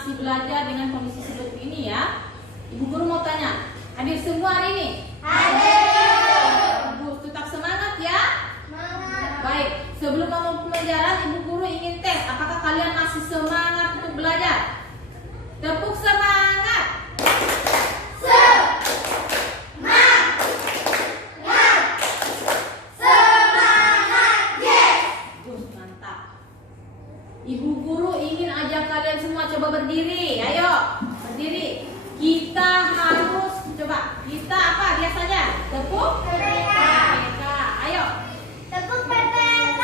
masih belajar dengan kondisi seperti ini ya. Ibu guru mau tanya, hadir semua hari ini? Hadir. Bagus, tetap semangat ya. Semangat. Baik, sebelum mau pelajaran, ibu guru ingin tes apakah kalian masih semangat untuk belajar. Tepuk semangat. Ibu guru ingin ajak kalian semua coba berdiri. Ayo, berdiri. Kita harus coba. Kita apa biasanya? Tepuk PPK. Ayo. Tepuk PPK.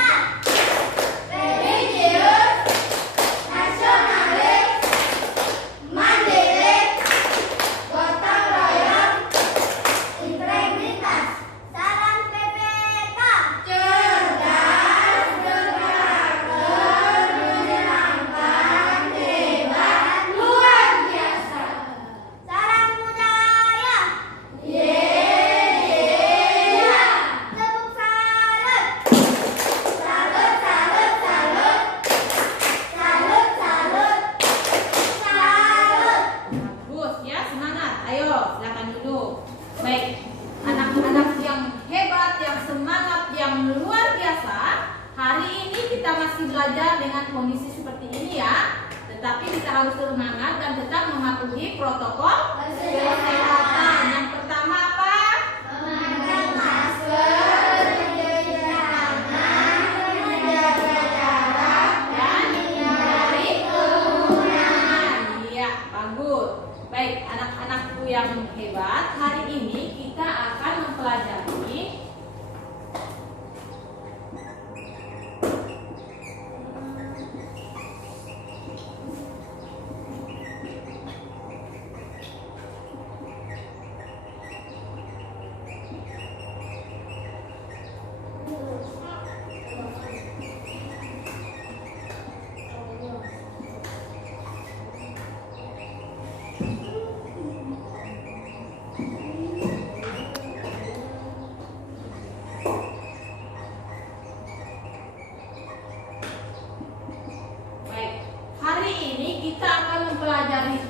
Religius, nasionalis, mandiri, gotong royong, integritas. Salam PPK. Cerdas, gerak, menyenangkan, hebat, luar biasa. Salam budaya. Yeay. Tepuk salut. Salut, salut, salut. Salut, salut. Salut. Bagus ya, semangat. Ayo, silakan duduk. Baik, anak-anak yang hebat, yang semangat, yang luar biasa. Hari ini kita masih belajar dengan kondisi seperti ini ya. Tetapi kita harus semangat dan tetap mematuhi protokol kesehatan. Yang pertama apa? Memakai masker, mencuci tangan, menjaga jarak, dan hindari kerumunan. Iya, bagus. Baik, anak-anakku yang hebat, hari ini kita akan mempelajari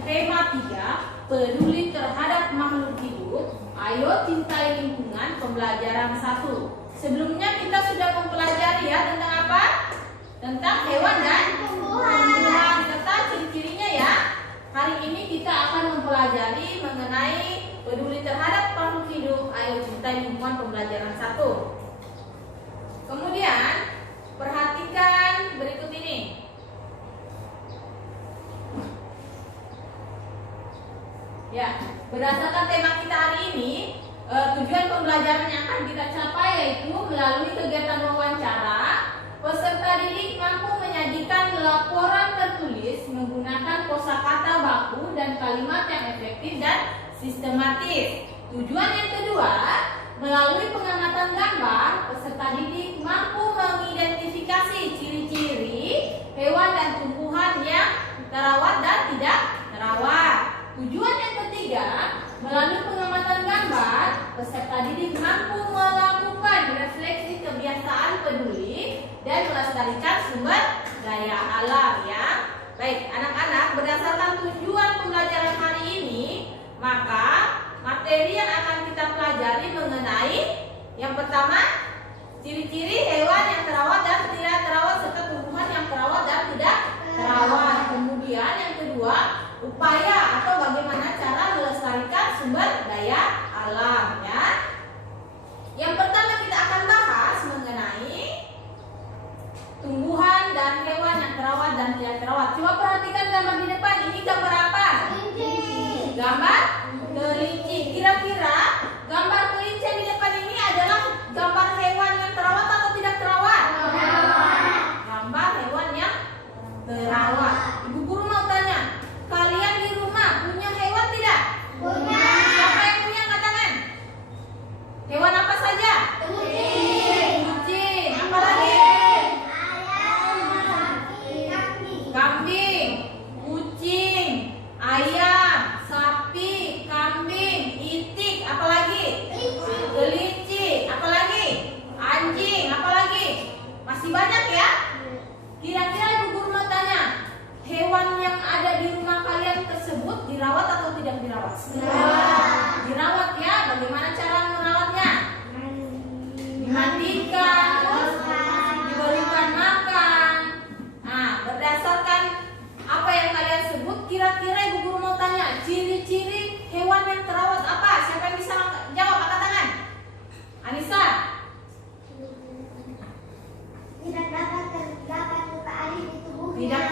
tema 3, peduli terhadap makhluk hidup. Ayo cintai lingkungan, pembelajaran 1. Sebelumnya kita sudah mempelajari ya tentang apa? Tentang hewan dan tumbuhan serta ciri-cirinya ya. Hari ini kita akan mempelajari mengenai peduli terhadap makhluk hidup. Ayo cintai lingkungan, pembelajaran 1. Kemudian perhatikan berikut ini. Ya, berdasarkan tema kita hari ini, tujuan pembelajaran yang akan kita capai yaitu melalui kegiatan wawancara, peserta didik mampu menyajikan laporan tertulis menggunakan kosakata baku dan kalimat yang efektif dan sistematis. Tujuan yang kedua, melalui pengamatan gambar, peserta didik mampu mengidentifikasi ciri-ciri hewan dan tumbuhan yang terawat dan tidak terawat. Tujuan yang ketiga, melalui pengamatan gambar, peserta didik mampu melakukan refleksi kebiasaan peduli dan melestarikan sumber daya alam ya. Baik, anak-anak, berdasarkan tujuan pembelajaran hari ini, maka materi yang akan kita pelajari mengenai yang pertama, ciri-ciri hewan yang terawat dan tidak terawat serta tumbuhan yang terawat dan tidak terawat. Kemudian yang kedua, upaya atau bagaimana cara melestarikan sumber daya alam ya. Yang pertama kita akan bahas mengenai tumbuhan dan hewan yang terawat dan tidak terawat. Coba perhatikan gambar di depan. Ini gambar apa? Kelinci. Gambar kelinci. Kira-kira gambar kelinci yang di depan ini adalah gambar hewan yang terawat atau tidak terawat? Terawat.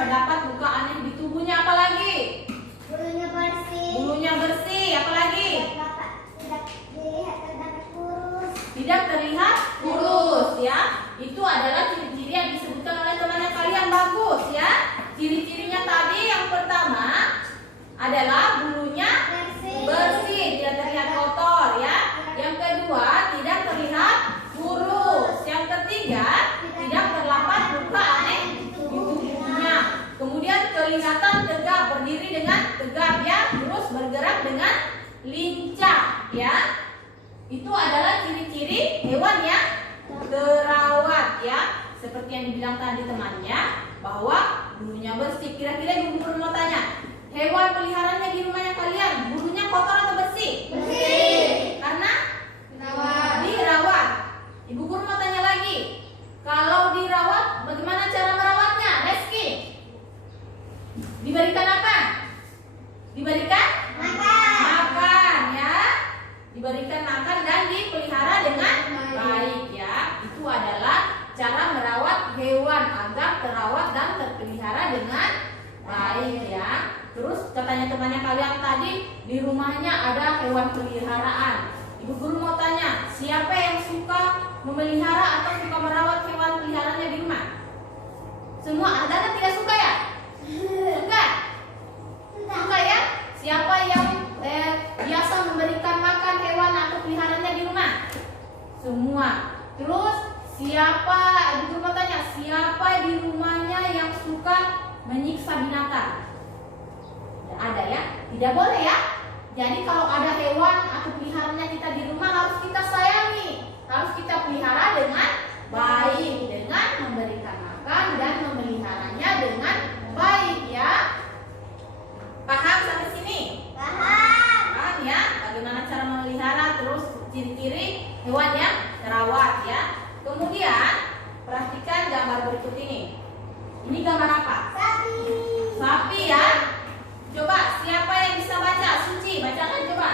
terdapat luka aneh di tubuhnya. Apalagi? Bulunya bersih. Bulunya bersih. Apalagi? Tidak terdapat kurus. Tidak terlihat kurus, ya. Itu adalah ciri-ciri yang disebutkan oleh temannya kalian. Bagus, ya. Ciri-cirinya tadi yang pertama adalah bulunya bersih, tidak terlihat kotor, ya. Yang kedua, tidak terlihat kurus. Yang ketiga, tidak terdapat luka aneh di tubuhnya. Kemudian kelihatan tegak, berdiri dengan tegap, ya. Terus bergerak dengan lincah, ya. Itu adalah ciri-ciri hewan yang terawat, ya. Seperti yang dibilang tadi temannya, bahwa bulunya bersih. Kira-kira ibu guru mau tanya, hewan peliharaannya di rumahnya kalian, bulunya kotor atau bersih? Bersih. Karena Dirawat. dirawat. Ibu guru mau tanya lagi, kalau dirawat, bagaimana cara merawatnya? Reski, diberikan apa? Diberikan makan, ya. Diberikan makan dan dipelihara dengan baik, ya. Itu adalah cara merawat hewan agar terawat dan terpelihara dengan baik, ya. Terus katanya temannya kalian tadi di rumahnya ada hewan peliharaan. Ibu guru mau tanya, siapa yang suka memelihara atau suka merawat hewan peliharaannya di rumah? Semua ada atau tidak suka, ya? Suka? Suka, ya? Siapa yang biasa memberikan makan hewan atau peliharaannya di rumah? Semua. Terus siapa, ibu guru mau tanya, siapa di rumahnya yang suka menyiksa binatang? Ada, ya? Tidak boleh, ya? Jadi kalau ada hewan atau peliharaannya kita di rumah harus kita sayangi, harus kita pelihara dengan baik, dengan memberikan makan dan memeliharanya dengan baik, ya. Paham sampai sini? Paham, ya? Bagaimana cara memelihara, terus ciri-ciri hewan yang terawat, ya. Kemudian perhatikan gambar berikut ini. Ini gambar apa? Sapi, ya. Coba siapa yang bisa baca? Suci, bacakan coba.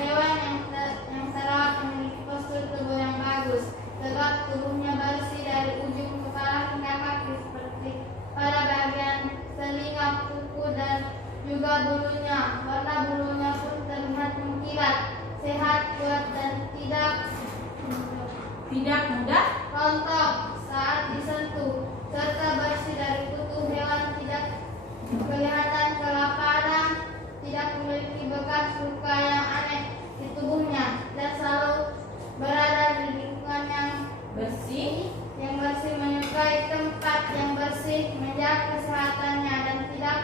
Hewan yang terawat memiliki postur tubuh yang bagus, tegak, tubuhnya bersih dari ujung kepala hingga kaki, seperti pada bagian telinga, kuku, dan juga bulunya. Warna bulunya pun terlihat mengkilat, sehat, kuat, dan tidak mudah rontok saat disentuh, serta bersih dari kutu. Hewan tidak kelihatan kelaparan, tidak memiliki bekas luka yang aneh di tubuhnya, dan selalu berada di lingkungan yang bersih, menyukai tempat yang bersih, menjaga kesehatannya, dan tidak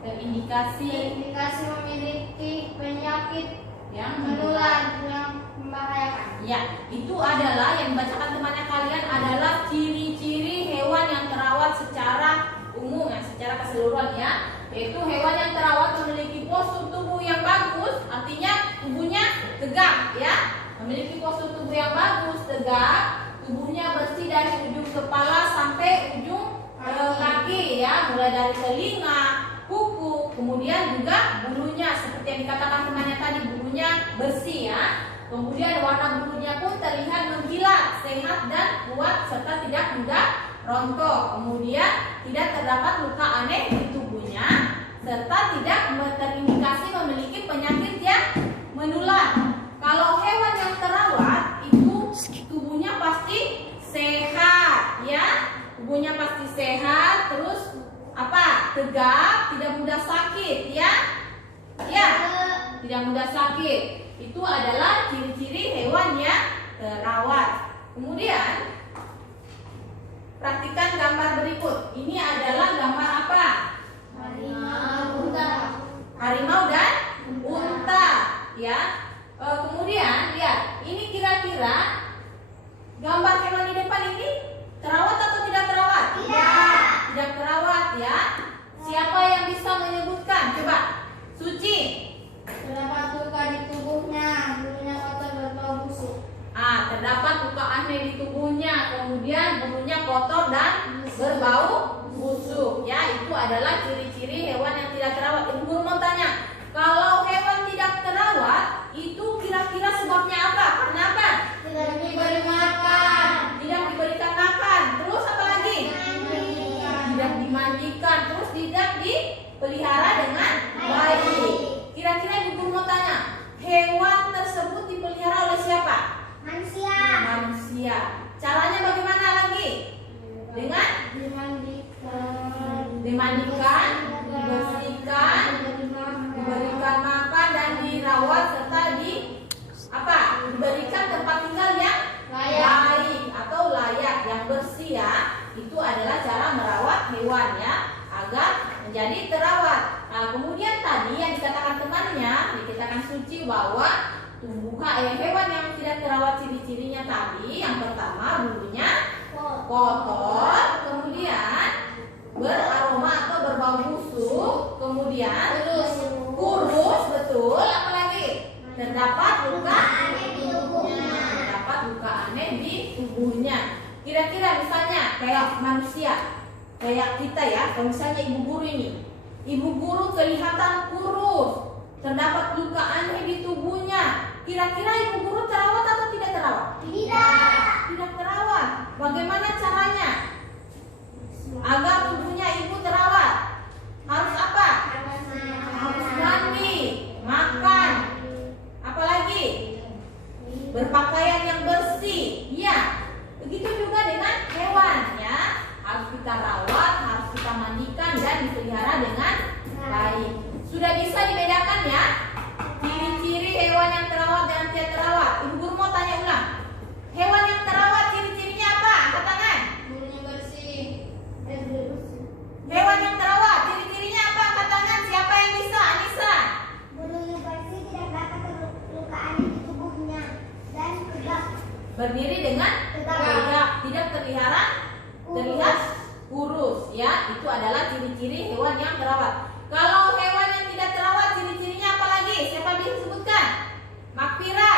terindikasi memiliki penyakit yang menular yang membahayakan. Ya, itu adalah yang dibacakan temannya kalian adalah ciri-ciri hewan yang terawat secara umum, ya, secara keseluruhan, ya. Yaitu hewan yang terawat memiliki postur tubuh yang bagus, artinya tubuhnya tegak, ya. Memiliki postur tubuh yang bagus, tegak, tubuhnya bersih dari ujung kepala sampai ujung kaki, ya, mulai dari telinga, kuku, kemudian juga bulunya seperti yang dikatakan temannya tadi, bulunya bersih, ya. Kemudian warna bulunya pun terlihat mengkilat, sehat dan kuat serta tidak mudah rontok. Kemudian tidak terdapat luka aneh di tubuhnya serta tidak terindikasi memiliki penyakit yang menular. Kalau hewan yang terawat itu tubuhnya pasti sehat, ya. Tubuhnya pasti sehat, terus apa? Tegak, tidak mudah sakit, ya. Ya, tidak mudah sakit. Itu adalah ciri-ciri hewan yang terawat. Kemudian perhatikan gambar berikut. Ini adalah gambar apa? Harimau dan unta, ya. Kemudian lihat, ini kira-kira gambar hewan di depan ini terawat atau tidak terawat? Tidak terawat, ya. Siapa yang bisa menyebutkan? Coba, Suci. Terdapat luka di tubuhnya, bulunya kotor berbau busuk. Terdapat luka aneh di tubuhnya, kemudian bulunya kotor dan berbau busuk, ya. Itu adalah ciri-ciri hewan yang tidak terawat. Ibu guru mau tanya, kalau hewan tidak terawat itu kira-kira sebabnya apa? Karena apa? Tidak diberi makan. Tidak diberikan makan. Terus apa lagi? Tidak dimandikan, terus tidak dipelihara dengan baik. Kira-kira Ibu Guru mau tanya, hewan tersebut dipelihara oleh siapa? Manusia. Manusia. Caranya bagaimana lagi? Dengan dimandikan, dibersihkan, diberikan makan dan dirawat serta diberikan tempat tinggal yang baik atau layak, yang bersih ya. Itu adalah cara merawat hewan ya, agar menjadi terawat. Nah, kemudian tadi yang dikatakan temannya, dikatakan Suci bahwa hewan yang tidak terawat ciri-cirinya tadi, yang pertama bulunya kotor, kemudian beraroma atau berbau busuk, kemudian kurus, betul, apalagi terdapat luka aneh di tubuhnya. Kira-kira misalnya kayak manusia, kayak kita ya, kalau misalnya Ibu Guru ini, Ibu Guru kelihatan kurus, terdapat luka aneh di tubuhnya. Kira-kira Ibu Guru terawat atau tidak terawat? Tidak terawat. Bagaimana caranya agar tubuhnya Ibu terawat? Harus apa? Harus mandi, makan, apalagi berpakaian yang bersih. Iya, begitu juga dengan hewan ya. Harus kita rawat, harus kita mandikan dan dipelihara dengan baik. Sudah bisa dibedakan ya ciri-ciri hewan yang terawat dan tidak terawat. Ibu Guru mau tanya ulang. Hewan yang terawat ciri-cirinya apa? Angkat tangan. Bulunya bersih. Hewan yang terawat ciri-cirinya apa? Angkat tangan. Siapa yang bisa? Anissa. Bulunya bersih, tidak dapat luka aneh di tubuhnya dan tegak. Berdiri dengan tegak, tidak terlihat kurus ya. Itu adalah ciri-ciri hewan yang terawat. Kalau hewan yang tidak terawat ciri-cirinya apa lagi? Siapa bisa sebutkan? Makfira.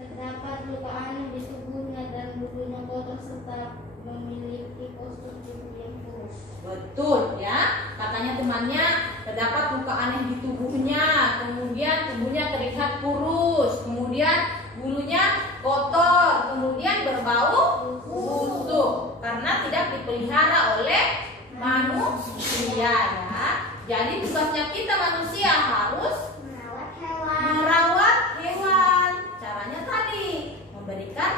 Terdapat luka aneh di tubuhnya dan bulunya kotor serta memiliki postur tubuh yang kurus. Betul ya. Katanya temannya terdapat luka aneh di tubuhnya, kemudian tubuhnya terlihat kurus, kemudian bulunya kotor, kemudian berbau busuk karena tidak dipelihara oleh manusia ya. Jadi tugasnya kita manusia harus merawat hewan. Caranya tadi memberikan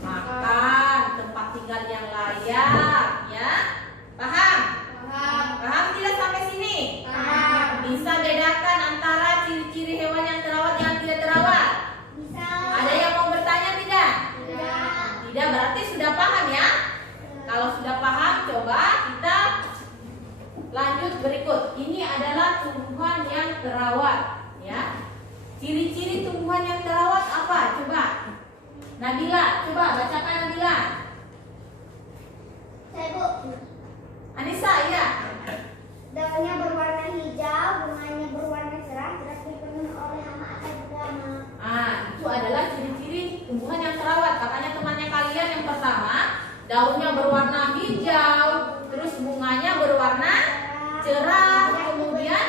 makan, tempat tinggal yang layak ya. Paham? Paham tidak sampai sini? Bisa bedakan antara ciri-ciri hewan yang terawat dan yang tidak terawat? Bisa. Ada yang mau bertanya tidak? Tidak. Tidak, berarti sudah paham ya? Kalau sudah paham, coba kita lanjut berikut. Ini adalah tumbuhan yang terawat ya. Ciri-ciri tumbuhan yang terawat apa? Coba Nabila, coba bacakan Nabila. Saya Bu. Anissa, ya. Daunnya berwarna hijau, bunganya berwarna cerah, tidak dipenuhi oleh hama atau gulama. Itu adalah ciri-ciri tumbuhan yang terawat. Katanya temannya kalian yang pertama, daunnya berwarna hijau, terus bunganya berwarna cerah, kemudian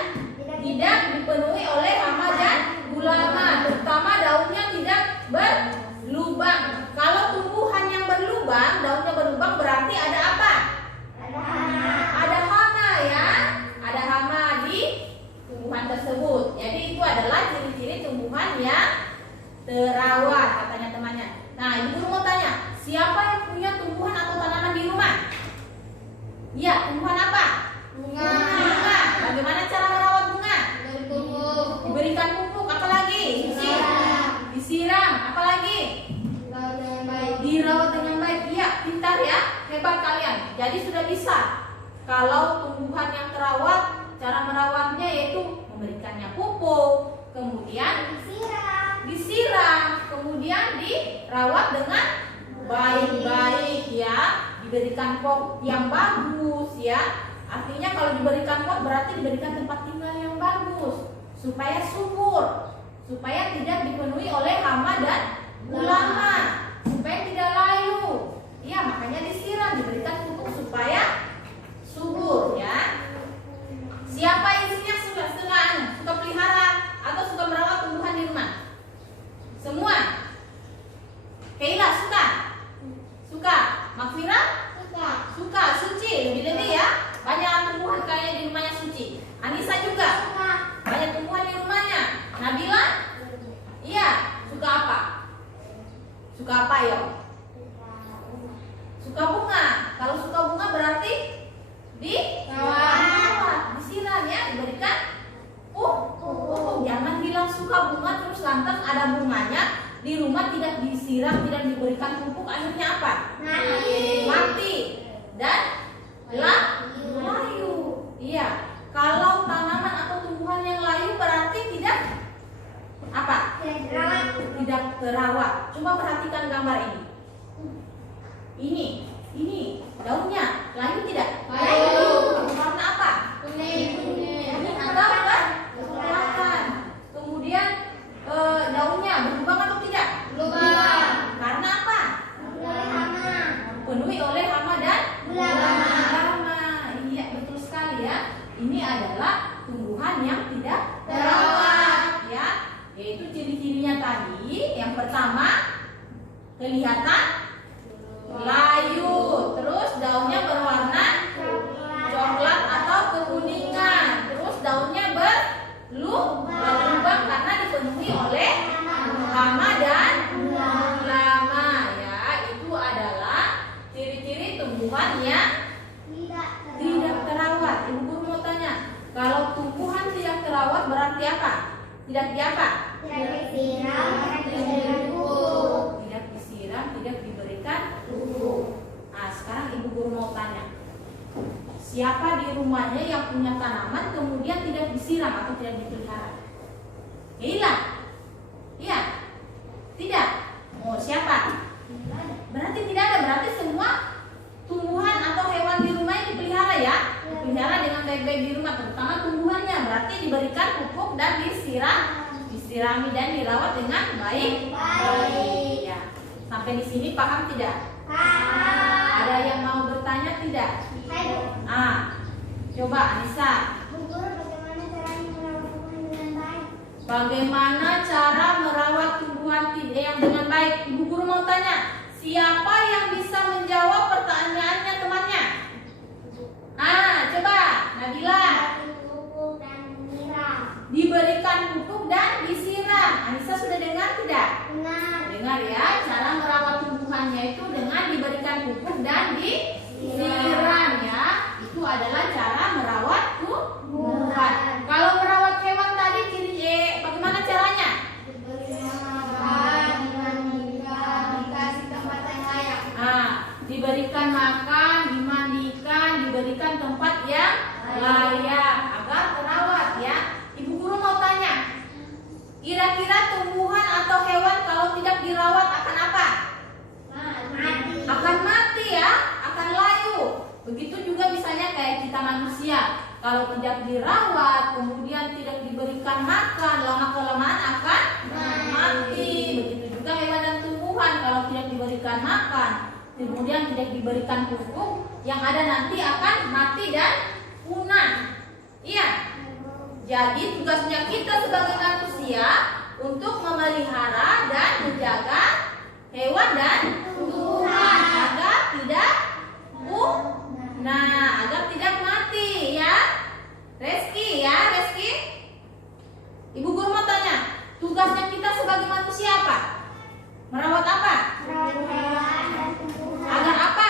tidak dipenuhi oleh hama dan gulama, terutama daunnya tidak berlubang. Kalau tumbuhan yang berlubang, daunnya berlubang berarti ada apa? Ada hama ya, ada hama di tumbuhan tersebut. Jadi itu adalah ciri-ciri tumbuhan yang terawat, katanya temannya. Nah, Ibu Guru mau tanya, siapa yang punya tumbuhan atau tanaman di rumah? Iya, tumbuhan apa? Bunga. Bunga. Bagaimana cara merawat bunga? Dari pupuk. Diberikan pupuk, apalagi? Disiram, apalagi? Dirawat dengan baik. Dirawat dengan baik. Iya, pintar ya, hebat kalian. Jadi sudah bisa. Kalau tumbuhan yang terawat, cara merawatnya yaitu memberikannya pupuk, kemudian disiram, kemudian dirawat dengan baik-baik ya, diberikan pot yang bagus ya. Artinya kalau diberikan pot berarti diberikan tempat tinggal yang bagus supaya subur, supaya tidak dipenuhi oleh hama dan gulama, supaya tidak layu. Ya, makanya disiram, diberikan pupuk supaya subur ya. Siapa yang suka pelihara atau suka merawat tumbuhan di rumah? Semua? Keila suka? Suka? Makfira? Suka. Suka. Suci lebih-lebih ya. ada bunganya, di rumah tidak disiram, tidak diberikan pupuk, akhirnya apa? Mati dan layu. Iya. Kalau tanaman atau tumbuhan yang layu berarti tidak apa? Tidak terawat. Coba perhatikan gambar ini. Ini daunnya layu tidak? Layu. Warna apa? Kuning. Atau kehitaman. Kemudian daunnya berlubang atau tidak? Berlubang. Karena apa? Penuhi oleh hama dan hama. Iya, betul sekali ya. Ini adalah tumbuhan yang tidak terawat ya. Yaitu ciri-cirinya tadi. Yang pertama, kelihatan layu. Terus daunnya berwarna coklat atau kekuningan. Terus daunnya berlubang karena dipenuhi oleh hama dan lama ya. Itu adalah ciri-ciri tumbuhan yang tidak terawat. Ibu guru mau tanya, kalau tumbuhan tidak terawat berarti apa? Tidak diapa? Tidak disiram, tidak diberikan pupuk. Nah, sekarang ibu guru mau tanya, siapa di rumahnya yang punya tanaman kemudian tidak disiram atau tidak dipelihara? Hilang? Iya? Tidak? Oh, siapa? Berarti tidak ada. Berarti semua tumbuhan atau hewan di rumah yang dipelihara ya? Dipelihara dengan baik-baik di rumah, terutama tumbuhannya. Berarti diberikan pupuk dan disirami dan dirawat dengan baik. Ya. Sampai di sini paham tidak? Ada yang mau bertanya tidak? Coba Anissa. Bagaimana cara merawat tumbuhan yang dengan baik? Ibu guru mau tanya, siapa yang bisa menjawab pertanyaannya temannya? Coba Nabila. Diberikan pupuk dan disiram. Anissa sudah dengar tidak? Dengar ya. Cara merawat tumbuhannya itu dengan diberikan pupuk dan disiram ya. Itu adalah cara merawat tumbuhan. Kalau merawat hewan tadi bagaimana caranya? Diberikan makan, dimandikan, diberikan tempat yang layak agar terawat ya. Ibu guru mau tanya, kira-kira tumbuhan atau hewan kalau tidak dirawat akan apa? Akan mati ya, akan layu. Begitu juga misalnya kayak kita manusia, kalau tidak dirawat, kemudian tidak diberikan makan, lama-kelamaan akan mati. Begitu juga hewan dan tumbuhan, kalau tidak diberikan makan, kemudian tidak diberikan pupuk, yang ada nanti akan mati dan punah. Iya. Jadi tugasnya kita sebagai manusia untuk memelihara dan menjaga hewan dan tumbuhan agar tidak punah, agar tidak mati ya. Reski. Ibu guru mau tanya, tugasnya kita sebagai manusia apa? Merawat apa? Agar apa?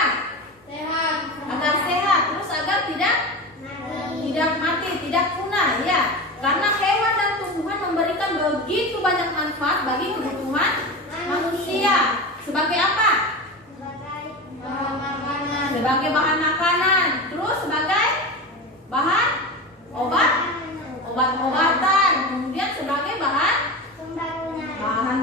Sehat. Agar sehat, terus agar tidak mati, tidak punah ya. Karena hewan dan tumbuhan memberikan begitu banyak manfaat bagi kebutuhan manusia. Sebagai apa? Sebagai bahan makanan. Terus sebagai bahan obat-obatan. Kemudian sebagai bahan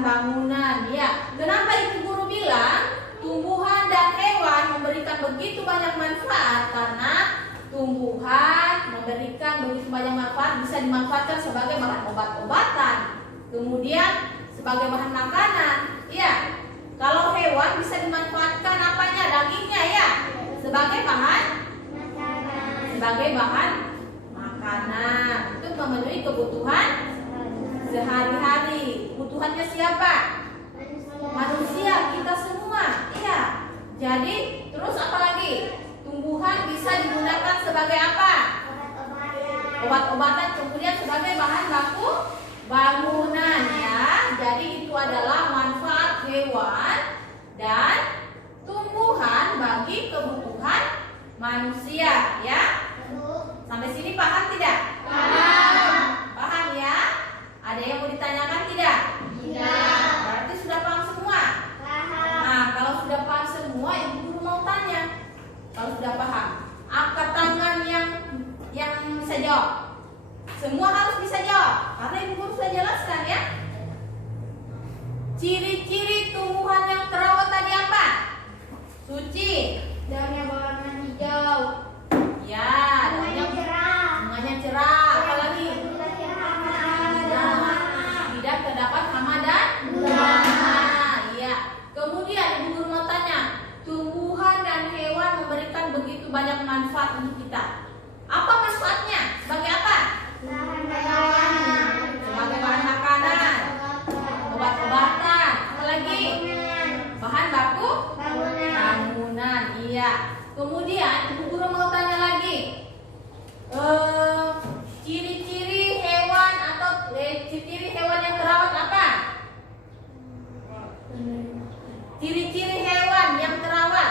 bangunan ya. Kenapa ibu guru bilang tumbuhan dan hewan memberikan begitu banyak manfaat? Karena tumbuhan memberikan begitu banyak manfaat, bisa dimanfaatkan sebagai bahan obat-obatan, kemudian sebagai bahan makanan. Ya, kalau hewan bisa dimanfaatkan apanya? Dagingnya ya, sebagai bahan makanan. Itu memenuhi kebutuhan sehari-hari. Kebutuhannya siapa? Manusia, kita semua. Iya. Jadi terus apa lagi? Tumbuhan bisa digunakan sebagai apa? Obat-obatan, kemudian sebagai bahan baku bangunan ya. Jadi itu adalah manfaat hewan dan tumbuhan bagi kebutuhan manusia ya. Sampai sini paham tidak? Paham ya? Ada yang mau ditanyakan tidak? Tidak. bisa jawab. Semua harus bisa jawab karena ibu guru sudah jelaskan ya. Ciri-ciri tumbuhan yang terawat tadi apa? Suci. Daunnya berwarna hijau. Ya, daunnya bunganya cerah. Apalagi? Tidak terdapat hama dan gulama. Iya. Kemudian ibu guru mau tanya, tumbuhan dan hewan memberikan begitu banyak manfaat untuk kita. Apa manfaatnya? Sebagai apa? Sebagai bahan makanan, obat-obatan, apalagi bahan baku bangunan. Iya. Kemudian ibu guru mau tanya lagi, ciri-ciri hewan atau ciri-ciri hewan yang terawat apa? Ciri-ciri hewan yang terawat,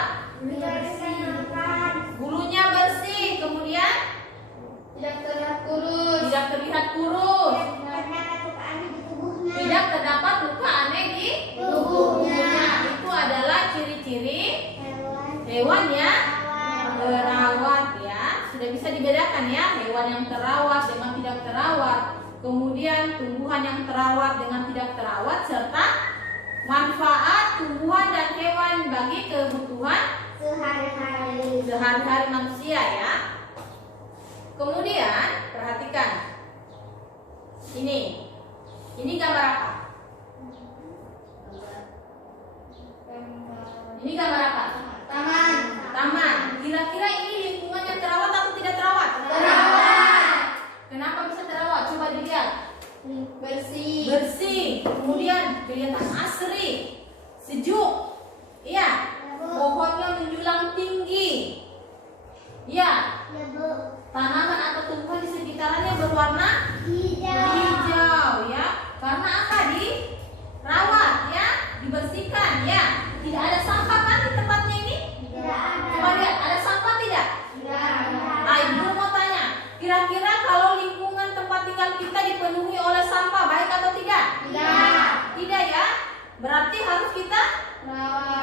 bulunya bersih, kemudian Tidak terlihat kurus. tidak terlihat kurus, tidak terdapat luka aneh di tubuhnya. Itu adalah ciri-ciri hewan yang terawat ya. Sudah bisa dibedakan ya, hewan yang terawat dengan tidak terawat. Kemudian tumbuhan yang terawat dengan tidak terawat, serta manfaat tumbuhan dan hewan bagi kebutuhan sehari-hari manusia ya. Kemudian perhatikan ini gambar apa? Ini gambar apa? Taman. Kira-kira ini lingkungan yang terawat atau tidak terawat? Kenapa bisa terawat? Coba dilihat. Bersih. Kemudian kelihatan asri, sejuk. Iya. Pohonnya menjulang tinggi. Iya. Tanaman atau tumbuhan di sekitarnya berwarna hijau ya. Karena apa? Dirawat ya, dibersihkan ya. Tidak ada sampah kan di tempatnya ini? Coba lihat, ada sampah tidak? Ibu mau tanya, kira-kira kalau lingkungan tempat tinggal kita dipenuhi oleh sampah, baik atau tidak? Tidak ya. Berarti harus kita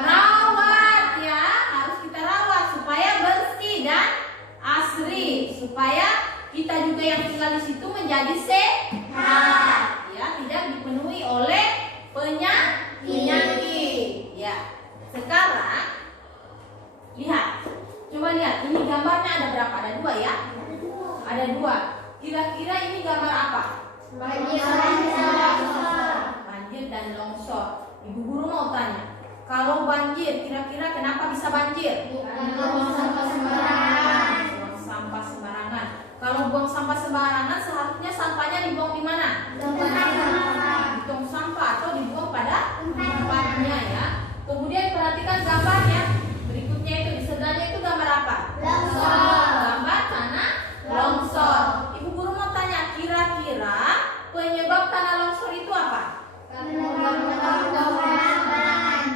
rawat ya, harus kita rawat supaya bersih dan asri, supaya kita juga yang tinggal di situ menjadi sehat ya, tidak dipenuhi oleh penyakit ya. Sekarang lihat, coba lihat, ini gambarnya ada berapa? Ada 2 ya? Ada 2. Kira-kira ini gambar apa? Banjir dan longsor. Ibu guru mau tanya, kalau banjir, kira-kira kenapa bisa banjir? Buang sampah sembarangan. Buang sampah sembarangan. Kalau buang sampah sembarangan, seharusnya sampahnya dibuang di mana? Di tong sampah atau dibuang pada tempatnya ya. Kemudian perhatikan gambarnya. Berikutnya itu di sebelahnya itu gambar apa? Gambar tanah longsor. Ibu guru mau tanya, kira-kira penyebab tanah longsor itu apa?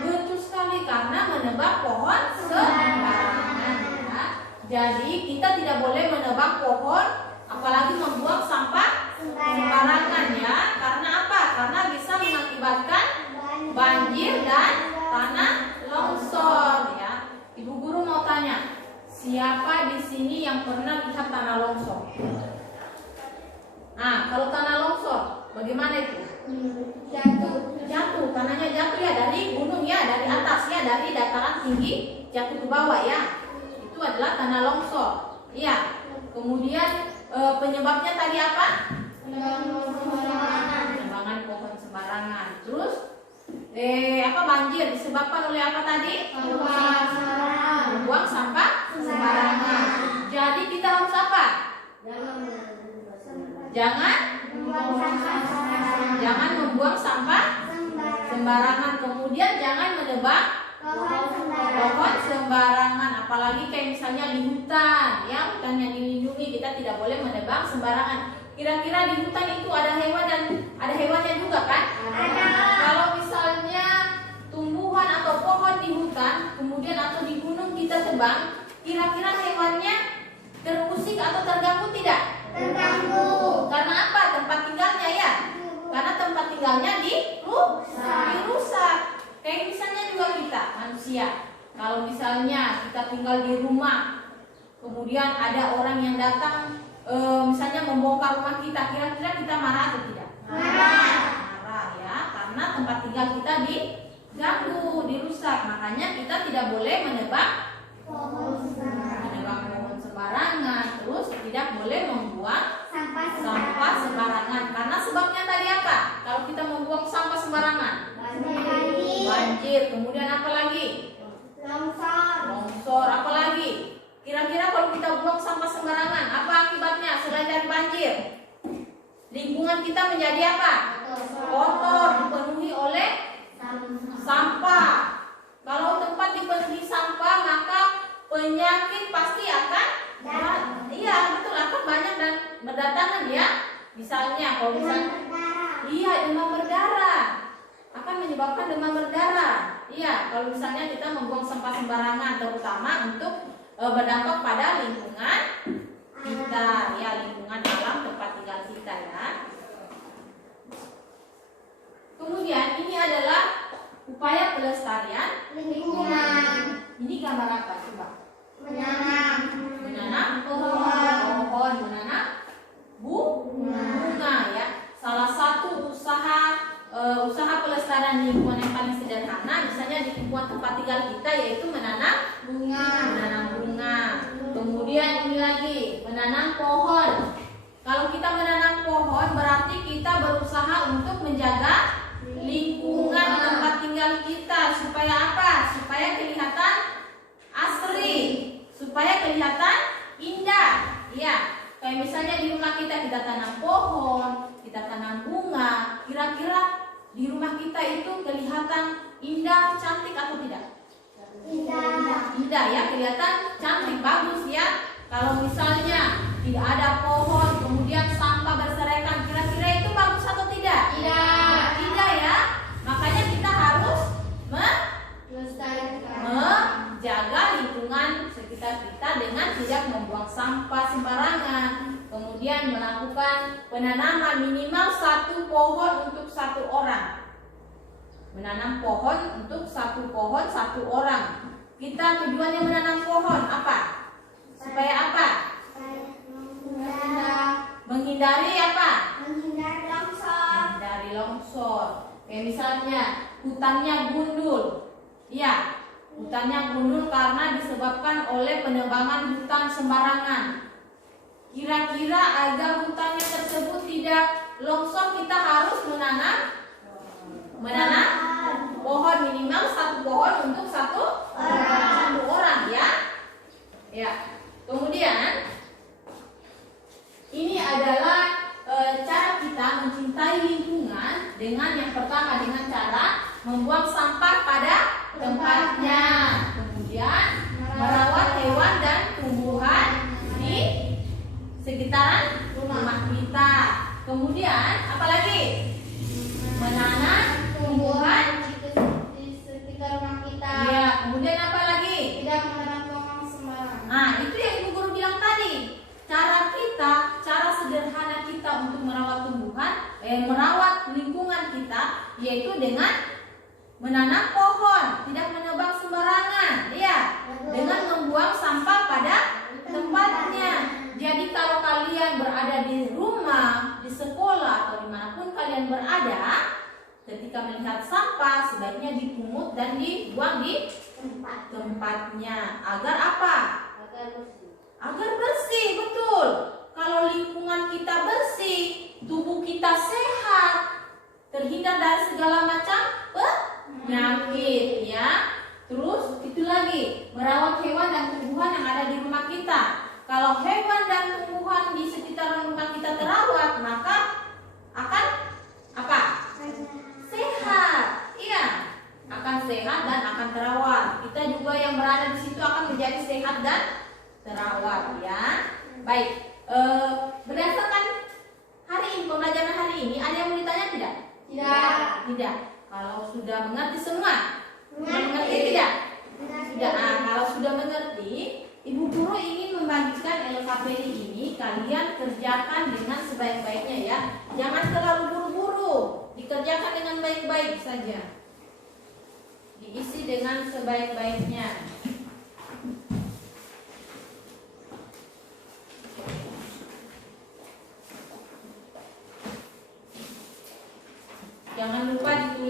Betul sekali, karena menebang pohon sembarangan ya. Jadi kita tidak boleh menebang pohon, apalagi membuang sampah sembarangan ya. Karena apa? Karena bisa mengakibatkan banjir dan tanah longsor ya. Ibu guru mau tanya, siapa di sini yang pernah lihat tanah longsor? Nah, kalau tanah longsor, bagaimana itu? Jatuh, tanahnya jatuh ya, dari gunung ya, dari atas ya, dari dataran tinggi jatuh ke bawah ya. Itu adalah tanah longsor. Iya. Kemudian penyebabnya tadi apa? Penebangan pohon sembarangan. Terus apa, banjir disebabkan oleh apa tadi? Membuang sampah sembarangan. Jadi kita harus apa? Jangan membuang sampah sembarangan. Kemudian jangan menebang pohon sembarangan, apalagi kayak misalnya di hutan ya, hutan yang dilindungi, kita tidak boleh menebang sembarangan. Kira-kira di hutan itu ada hewan dan ada hewannya juga kan? Kalau misalnya tumbuhan atau pohon di hutan kemudian atau di gunung kita tebang, kira-kira hewannya terusik atau terganggu tidak? Terganggu. Karena apa? Tempat tinggalnya ya. Karena tempat tinggalnya dirusak. Kayak misalnya juga kita manusia. Kalau misalnya kita tinggal di rumah, kemudian ada orang yang datang, misalnya membongkar rumah kita, kira-kira kita marah atau tidak? Marah ya, karena tempat tinggal kita diganggu, dirusak. Makanya kita tidak boleh menebang pohon sembarangan, terus tidak boleh membuang sampah sembarangan. Karena sebabnya tadi apa? Kalau kita membuang sampah sembarangan, banjir. Kemudian apa lagi? Longsor. Apa lagi? Kira-kira kalau kita buang sampah sembarangan, apa akibatnya selain dari banjir? Lingkungan kita menjadi apa? Kotor, dipenuhi oleh sampah. Kalau tempat dipenuhi sampah, maka penyakit pasti akan akan banyak dan berdatangan ya. Misalnya kalau demam berdarah akan menyebabkan demam berdarah. Iya, kalau misalnya kita membuang sampah sembarangan, terutama untuk berdampak pada lingkungan kita, ya, lingkungan alam tempat tinggal kita ya. Kemudian ini adalah upaya pelestarian lingkungan. Ini gambar apa coba? Menanam pohon, menanam bunga ya. Salah satu usaha pelestarian lingkungan yang paling sederhana, misalnya di lingkungan tempat tinggal kita, yaitu menanam bunga. Kemudian ini lagi, menanam pohon. Kalau kita menanam pohon, berarti kita berusaha untuk menjaga lingkungan tempat tinggal kita. Supaya apa? Supaya kelihatan asri, supaya kelihatan indah. Ya, kayak misalnya di rumah kita tanam pohon, kita tanam bunga. Kira-kira di rumah kita itu kelihatan indah, cantik atau tidak? Indah ya, kelihatan cantik, bagus ya. Kalau misalnya tidak ada pohon, kemudian sampah berserakan, kira-kira itu bagus atau tidak? Tidak ya. Makanya kita harus menjaga lingkungan sekitar kita dengan tidak membuang sampah sembarangan. Kemudian melakukan penanaman minimal 1 pohon untuk 1 orang. Menanam pohon untuk 1 pohon 1 orang. Kita tujuannya menanam pohon apa? Supaya apa? Menghindari apa? Menghindari longsor. Kayak misalnya hutannya gundul. Iya, hutannya gundul karena disebabkan oleh penebangan hutan sembarangan. Kira-kira agar hutannya tersebut tidak longsor, kita harus menanam pohon minimal 1 pohon untuk 1 orang ya. Ya. Kemudian ini adalah cara kita mencintai lingkungan dengan yang pertama dengan cara membuang sampah pada tempatnya. Kemudian merawat hewan dan tumbuhan di sekitaran rumah kita. Kemudian apalagi? Menanam tumbuhan di sekitar rumah kita. Ya, kemudian apa lagi? Tidak menanam pohon sembarangan. Nah, itu yang Ibu Guru bilang tadi. Cara sederhana kita untuk merawat tumbuhan, merawat lingkungan kita, yaitu dengan menanam pohon, tidak menebang sembarangan, ya, dengan membuang sampah pada tempatnya. Jadi kalau kalian berada di rumah, di sekolah, atau dimanapun kalian berada, ketika melihat sampah, sebaiknya dipungut dan dibuang di tempatnya. Agar apa? Agar bersih, betul. Kalau lingkungan kita bersih, tubuh kita sehat, terhindar dari segala macam penyakit, ya. Terus itu lagi, merawat hewan dan tumbuhan yang ada di rumah kita. Kalau hewan dan tumbuhan di sekitar rumah kita terawat, maka akan apa? Sehat. Iya, akan sehat dan akan terawat. Kita juga yang berada di situ akan menjadi sehat dan terawat, ya. Baik. Berdasarkan hari ini, pembelajaran hari ini, ada yang mau ditanya tidak? Tidak. Kalau sudah mengerti semua? Mengerti tidak? Sudah. Nah, kalau sudah mengerti, Ibu Guru ingin membagikan LKPD ini kalian kerjakan dengan sebaik-baiknya ya. Jangan terlalu buru-buru, dikerjakan dengan baik-baik saja. Diisi dengan sebaik-baiknya.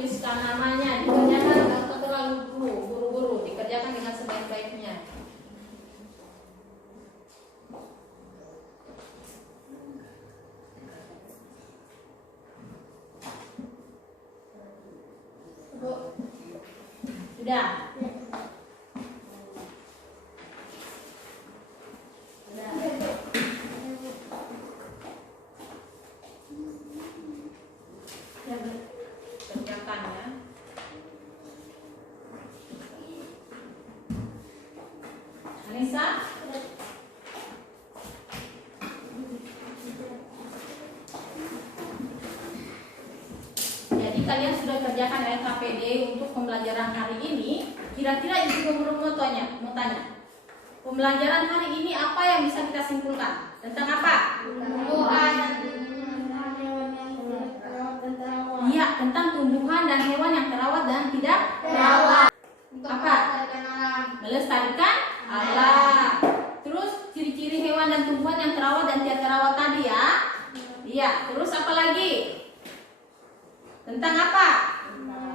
tuliskan namanya, dikerjakan nggak usah terlalu buru-buru, dikerjakan dengan sebaik-baiknya. Sudah. Kerjakan ya. Anissa? Jadi kalian sudah kerjakan LKPD untuk pembelajaran hari ini. Kira-kira ibu guru mau tanya, pembelajaran hari ini apa yang bisa kita simpulkan? Tentang apa? Tumbuhan. Iya, tentang tumbuhan dan hewan yang terawat dan tidak terawat. Untuk Apa? melestarikan alam. Melestarikan alam. Terus ciri-ciri hewan dan tumbuhan yang terawat dan tidak terawat tadi ya. Iya, terus apa lagi? Tentang apa?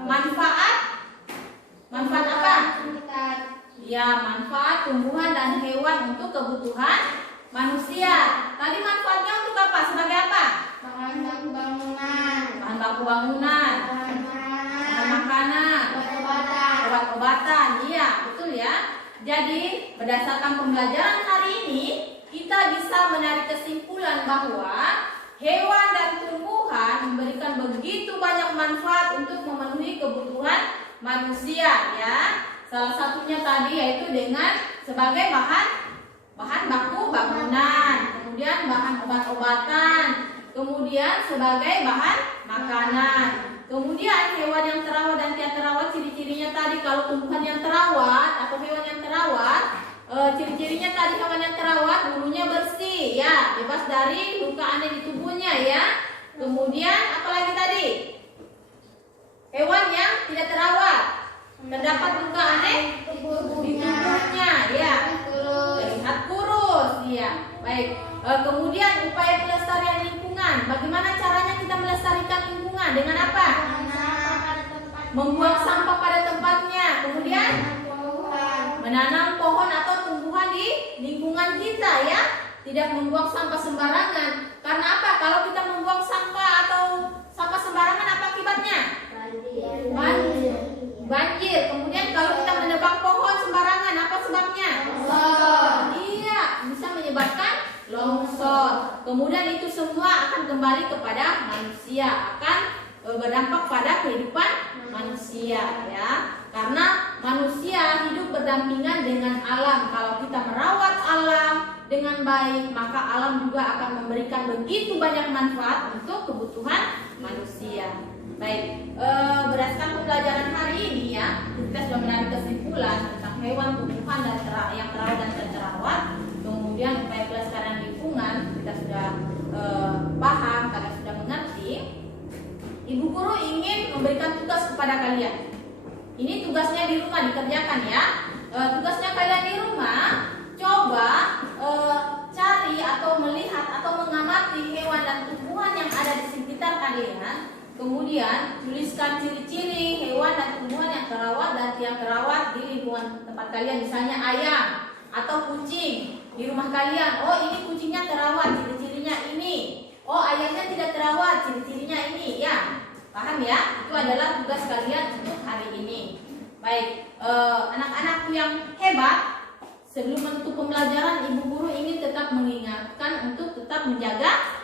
Manfaat. Manfaat apa? Sekitar. Ya, manfaat tumbuhan dan hewan untuk kebutuhan manusia. Tadi manfaatnya untuk apa? Sebagai apa? Bahan baku bangunan. Bahan baku bangunan, Bahan bahan makanan. makanan, Obat-obatan. obat-obatan. Iya, betul ya. Jadi, berdasarkan pembelajaran hari ini, kita bisa menarik kesimpulan bahwa hewan dan tumbuhan memberikan begitu banyak manfaat untuk memenuhi kebutuhan manusia ya. Salah satunya tadi yaitu dengan sebagai bahan baku bangunan, kemudian bahan obat-obatan, kemudian sebagai bahan makanan. Kemudian hewan yang terawat dan tidak terawat, ciri-cirinya tadi kalau tumbuhan yang terawat atau hewan yang terawat, ciri-cirinya tadi hewan yang terawat bulunya bersih ya, bebas dari luka aneh di tubuhnya ya. Kemudian apalagi tadi? Hewan yang tidak terawat terdapat luka aneh di tubuhnya ya, terlihat kurus ya. Baik. Kemudian upaya pelestarian lingkungan. Bagaimana caranya kita melestarikan lingkungan? Dengan apa? Membuang sampah pada tempatnya. Kemudian menanam pohon atau tumbuhan di lingkungan kita ya. Tidak membuang sampah sembarangan. Karena apa? Kalau kita membuang sampah atau sampah sembarangan, apa akibatnya? Banjir. Kemudian kalau kita menebang pohon sembarangan, apa sebabnya? Iya, bisa menyebabkan longsor. Kemudian itu semua akan kembali kepada manusia, akan berdampak pada kehidupan manusia ya. Karena manusia hidup berdampingan dengan alam. Kalau kita merawat alam dengan baik, maka alam juga akan memberikan begitu banyak manfaat untuk kebutuhan manusia. Baik, berdasarkan pembelajaran hari ini ya, kita sudah menarik kesimpulan tentang hewan, tumbuhan dan yang terawat dan tidak terawat. Kemudian upaya pelestarian lingkungan kita sudah paham, kalian sudah mengerti. Ibu guru ingin memberikan tugas kepada kalian. Ini tugasnya di rumah dikerjakan ya. Tugasnya kalian di rumah, coba cari atau melihat atau mengamati hewan dan tumbuhan yang ada di sekitar kalian. Kemudian tuliskan ciri-ciri hewan dan tumbuhan yang terawat dan tidak terawat di lingkungan tempat kalian. Misalnya ayam atau kucing di rumah kalian. Oh, ini kucingnya terawat, ciri-cirinya ini. Oh, ayamnya tidak terawat, ciri-cirinya ini. Ya, paham ya? Itu adalah tugas kalian untuk hari ini. Baik, anak-anakku yang hebat, sebelum menutup pembelajaran, ibu guru ingin tetap mengingatkan untuk tetap menjaga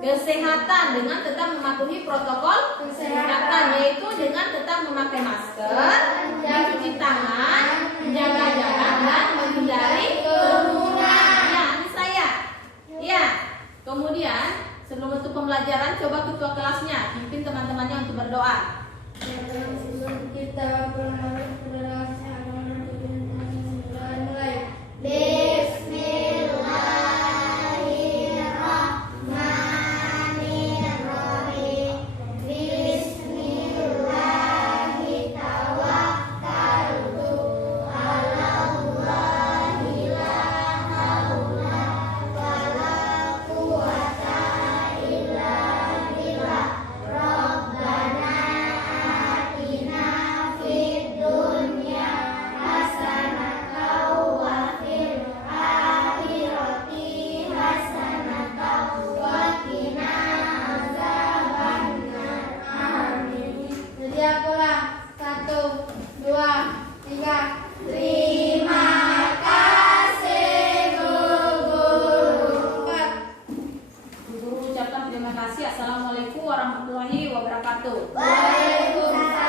kesehatan dengan tetap mematuhi protokol kesehatan, yaitu dengan tetap memakai masker, mencuci tangan, menjaga jarak dan menghindari kerumunan. Ya, ini saya. Ya. Kemudian sebelum menutup pembelajaran, coba ketua kelasnya pimpin teman-temannya untuk berdoa. Kita Siap pulang. 1, 2, 3. Terima kasih Bu Guru. 4. Bu Guru ucapkan terima kasih. Assalamualaikum warahmatullahi wabarakatuh. Waalaikumsalam.